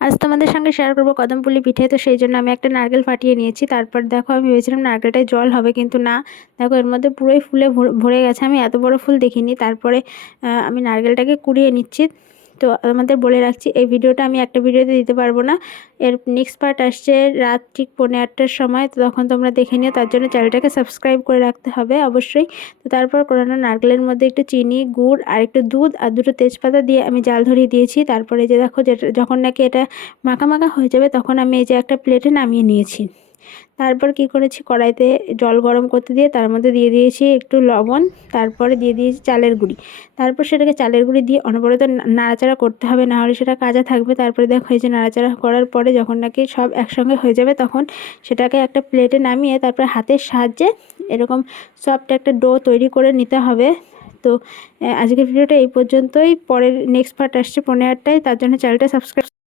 আজ তোমাদের সঙ্গে শেয়ার করবো কদমপুলি পিঠে। তো সেই জন্য আমি একটা নারকেল ফাটিয়ে নিয়েছি। তারপর দেখো আমি ভেবেছিলাম নারকেলটায় জল হবে, কিন্তু না, দেখো এর মধ্যে পুরোই ফুলে ভরে গেছে। আমি এত বড় ফুল দেখিনি। তারপরে আমি নারকেলটাকে কুড়িয়ে নিচ্ছি। তো আমাদের বলে রাখছি, এই ভিডিওটা আমি একটা ভিডিওতে দিতে পারবো না, এর নেক্সট পার্ট আসছে রাত ঠিক 8:45টার সময়। তো তখন তোমরা দেখে নিও, তার জন্য চ্যানেলটাকে সাবস্ক্রাইব করে রাখতে হবে অবশ্যই। তো তারপর কোরানো নারকেলের মধ্যে একটু চিনি, গুড় আর একটু দুধ আর দুটো তেজপাতা দিয়ে আমি জাল ধরিয়ে দিয়েছি। তারপরে যে দেখো, যেটা যখন নাকি এটা মাখা মাখা হয়ে যাবে, তখন আমি এই যে একটা প্লেটে নামিয়ে নিয়েছি। তারপর কি করেছি, কড়াইতে জল গরম করতে দিয়ে তার মধ্যে দিয়ে দিয়েছি একটু লবণ, তারপরে দিয়ে দিয়েছি চালের গুঁড়ি। তারপর সেটাকে চালের গুঁড়ি দিয়ে অনবরত নাড়াচাড়া করতে হবে, না হলে সেটা কাঁচা থাকবে। তারপরে দেখো এই যে নাড়াচাড়া করার পরে যখন নাকি সব একসঙ্গে হয়ে যাবে, তখন সেটাকে একটা প্লেটে নামিয়ে তারপরে হাতের সাহায্যে এরকম সফট একটা ডো তৈরি করে নিতে হবে। তো আজকের ভিডিওটা এই পর্যন্তই। পরের নেক্সট পার্ট আসছে 15টায়, তার জন্য চ্যানেলটা সাবস্ক্রাইব